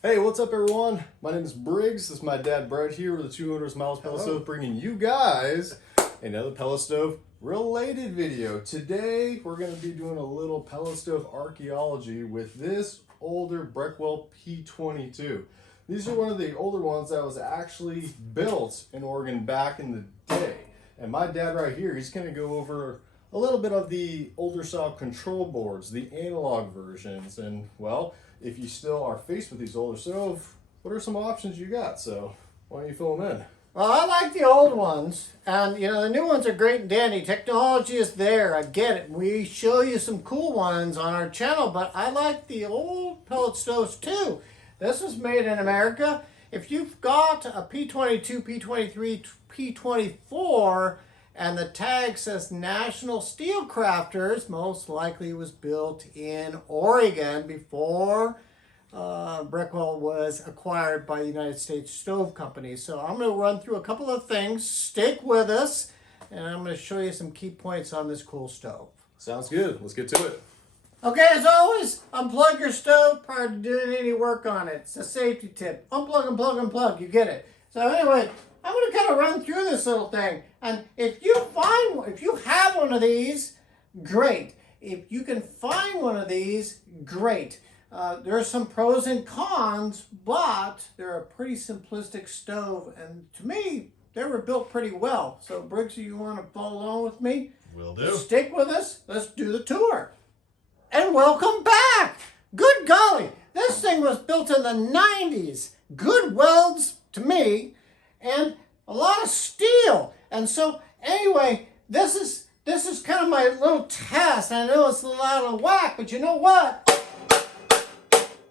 Hey, what's up, everyone? My name is Briggs. This is my dad, Brett, here with the 200 Miles Pellet Stove, bringing you guys another pellet stove related video. Today, we're going to be doing a little pellet stove archaeology with this older Breckwell P22. These are one of the older ones that was actually built in Oregon back in the day. And my dad right here, he's going to go over a little bit of the older style control boards, the analog versions, and well, if you still are faced with these older stoves, what are some options you got? So why don't you fill them in? Well, I like the old ones, and the new ones are great and dandy. Technology is there, I get it. We show you some cool ones on our channel, but I like the old pellet stoves too. This was made in America. If you've got a P22, P23, P24, and the tag says National Steel Crafters, most likely it was built in Oregon before Breckwell was acquired by the United States Stove Company. So I'm going to run through a couple of things. Stick with us, and I'm going to show you some key points on this cool stove. Sounds good. Let's get to it. Okay, as always, unplug your stove prior to doing any work on it. It's a safety tip. Unplug, unplug, unplug. You get it. So anyway, I'm going to kind of run through this little thing. And if you have one of these, great. If you can find one of these, great. There are some pros and cons, but they're a pretty simplistic stove. And to me, they were built pretty well. So Briggs, you want to follow along with me? Will do. Stick with us. Let's do the tour. And welcome back. Good golly. This thing was built in the 90s. Good welds to me. And a lot of steel. And so anyway, this is kind of my little test. I know it's a little out of whack, but you know what?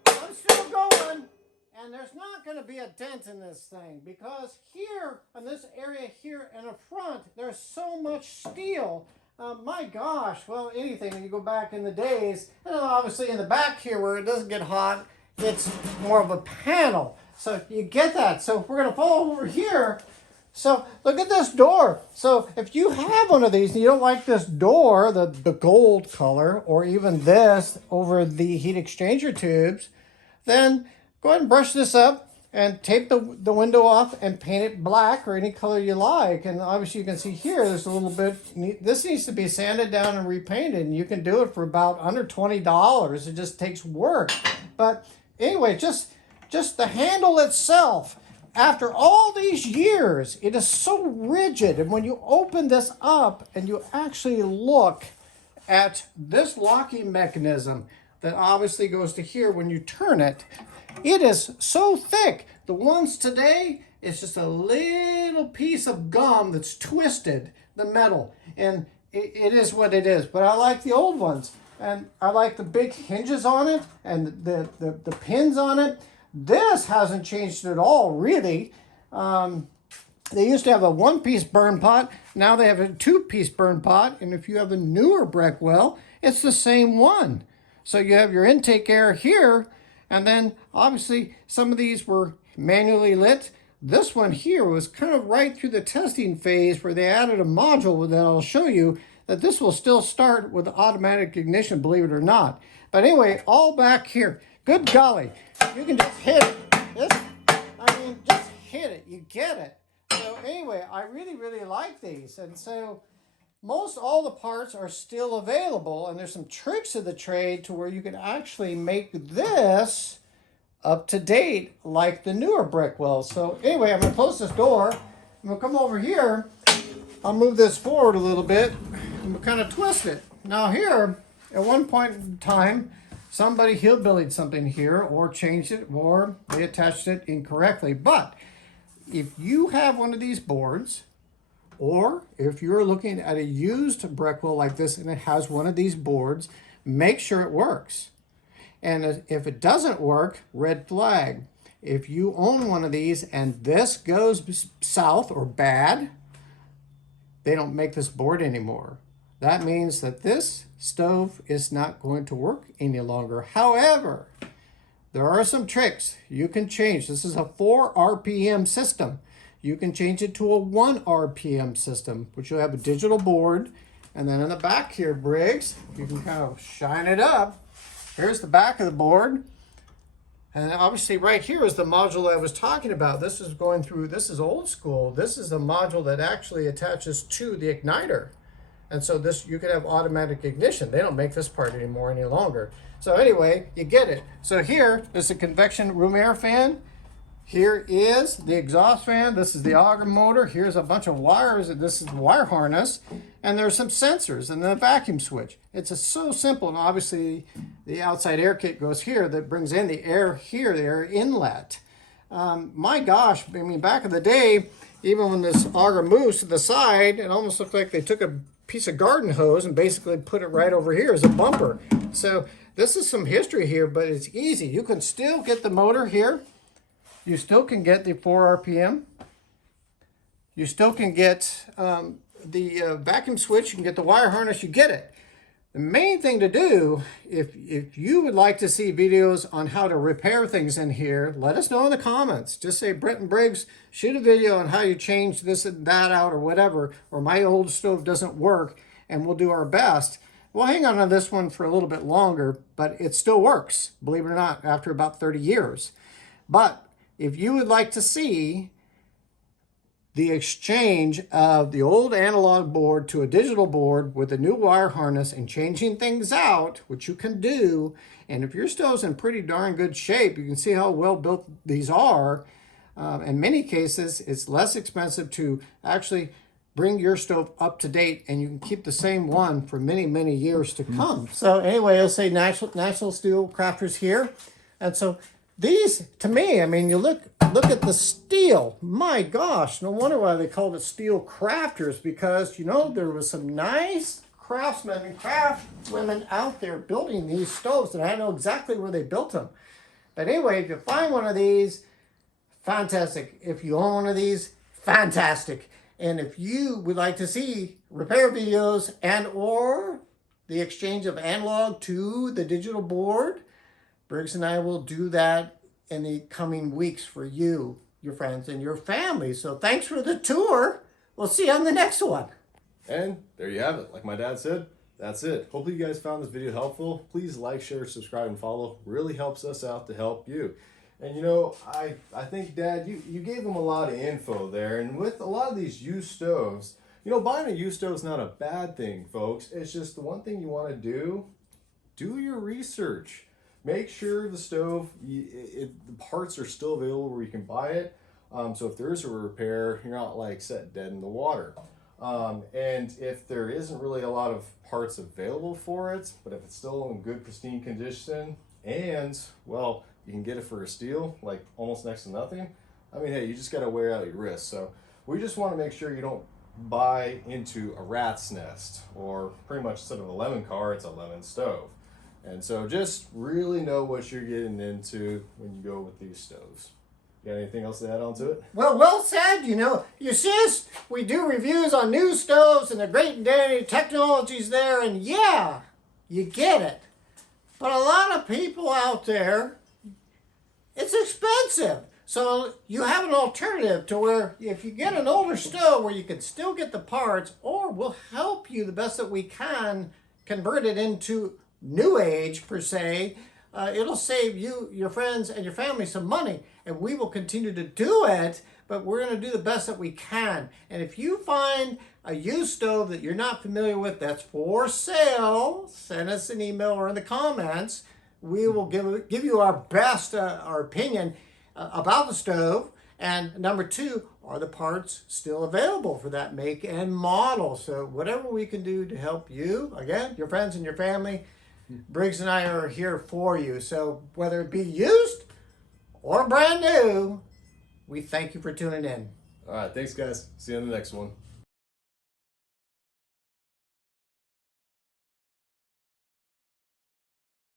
I'm still going. And there's not going to be a dent in this thing because here, in this area here in the front, there's so much steel. My gosh, well, anything when you go back in the days, and obviously in the back here where it doesn't get hot, it's more of a panel. So you get that. So we're going to follow over here. So look at this door. So if you have one of these and you don't like this door, the gold color, or even this over the heat exchanger tubes, then go ahead and brush this up and tape the window off and paint it black or any color you like. And obviously you can see here, there's a little bit, this needs to be sanded down and repainted. And you can do it for about under $20. It just takes work. But anyway, just the handle itself, after all these years, it is so rigid. And when you open this up and you actually look at this locking mechanism that obviously goes to here when you turn it, it is so thick. The ones today, it's just a little piece of gum that's twisted, the metal. And it is what it is. But I like the old ones. And I like the big hinges on it and the pins on it. This hasn't changed at all, really. They used to have a one-piece burn pot. Now they have a two-piece burn pot. And if you have a newer Breckwell, it's the same one. So you have your intake air here. And then, obviously, some of these were manually lit. This one here was kind of right through the testing phase where they added a module that I'll show you that this will still start with automatic ignition, believe it or not. But anyway, all back here. Good golly. You can just hit it. Just hit it. You get it. So anyway, I really, really like these. And so most all the parts are still available, and there's some tricks of the trade to where you can actually make this up to date like the newer Breckwell. So anyway, I'm going to close this door. I'm going to come over here. I'll move this forward a little bit and we'll kind of twist it. Now here, at one point in time, somebody hillbillied something here or changed it or they attached it incorrectly. But if you have one of these boards, or if you're looking at a used Breckwell like this and it has one of these boards, make sure it works. And if it doesn't work, red flag. If you own one of these and this goes south or bad, they don't make this board anymore. That means that this stove is not going to work any longer. However, there are some tricks you can change. This is a 4 RPM system. You can change it to a 1 RPM system, which will have a digital board. And then in the back here, Briggs, you can kind of shine it up. Here's the back of the board. And obviously right here is the module I was talking about. This is going through, this is old school. This is the module that actually attaches to the igniter. And so this, you could have automatic ignition. They don't make this part anymore any longer. So anyway, you get it. So here is a convection room air fan. Here is the exhaust fan. This is the auger motor. Here's a bunch of wires. This is the wire harness. And there's some sensors and then a vacuum switch. It's so simple. And obviously the outside air kit goes here that brings in the air here, the air inlet. My gosh, I mean, back in the day, even when this auger moves to the side, it almost looked like they took a piece of garden hose and basically put it right over here as a bumper. So this is some history here, but it's easy. You can still get the motor here. You still can get the 4 RPM. You still can get the vacuum switch. You can get the wire harness. You get it. The main thing to do, if you would like to see videos on how to repair things in here, let us know in the comments. Just say, Brent and Briggs, shoot a video on how you change this and that out or whatever, or my old stove doesn't work, and we'll do our best. We'll hang on to this one for a little bit longer, but it still works, believe it or not, after about 30 years. But if you would like to see the exchange of the old analog board to a digital board with a new wire harness and changing things out, which you can do, and if your stove's in pretty darn good shape, you can see how well built these are. In many cases, it's less expensive to actually bring your stove up to date, and you can keep the same one for many, many years to come. So anyway, I'll say National Steel Crafters here. And so these, to me, I mean, you look at the steel. My gosh, no wonder why they called it Steel Crafters, because, you know, there was some nice craftsmen and craft women out there building these stoves, and I know exactly where they built them. But anyway, if you find one of these, fantastic. If you own one of these, fantastic. And if you would like to see repair videos and or the exchange of analog to the digital board, Briggs and I will do that in the coming weeks for you, your friends, and your family. So thanks for the tour. We'll see you on the next one. And there you have it. Like my dad said, that's it. Hopefully you guys found this video helpful. Please like, share, subscribe, and follow. Really helps us out to help you. And you know, I think, Dad, you gave them a lot of info there. And with a lot of these used stoves, you know, buying a used stove is not a bad thing, folks. It's just the one thing you want to do your research. Make sure the stove, the parts are still available where you can buy it. So if there is a repair, you're not like set dead in the water. And if there isn't really a lot of parts available for it, but if it's still in good pristine condition and, well, you can get it for a steal, like almost next to nothing, I mean, hey, you just got to wear out your risks. So we just want to make sure you don't buy into a rat's nest, or pretty much instead of a lemon car, it's a lemon stove. And so just really know what you're getting into when you go with these stoves. You got anything else to add on to it? Well said. You know, you see us, we do reviews on new stoves and the great and dandy technologies there, and yeah, you get it. But a lot of people out there, it's expensive. So you have an alternative to where if you get an older stove where you can still get the parts, or we'll help you the best that we can convert it into new age per se, it'll save you, your friends, and your family some money. And we will continue to do it, but we're going to do the best that we can. And if you find a used stove that you're not familiar with that's for sale, send us an email or in the comments. We will give you our best, our opinion about the stove. And number two, are the parts still available for that make and model? So whatever we can do to help you, again, your friends and your family, Briggs and I are here for you. So whether it be used or brand new, we thank you for tuning in. All right, thanks guys. See you on the next one.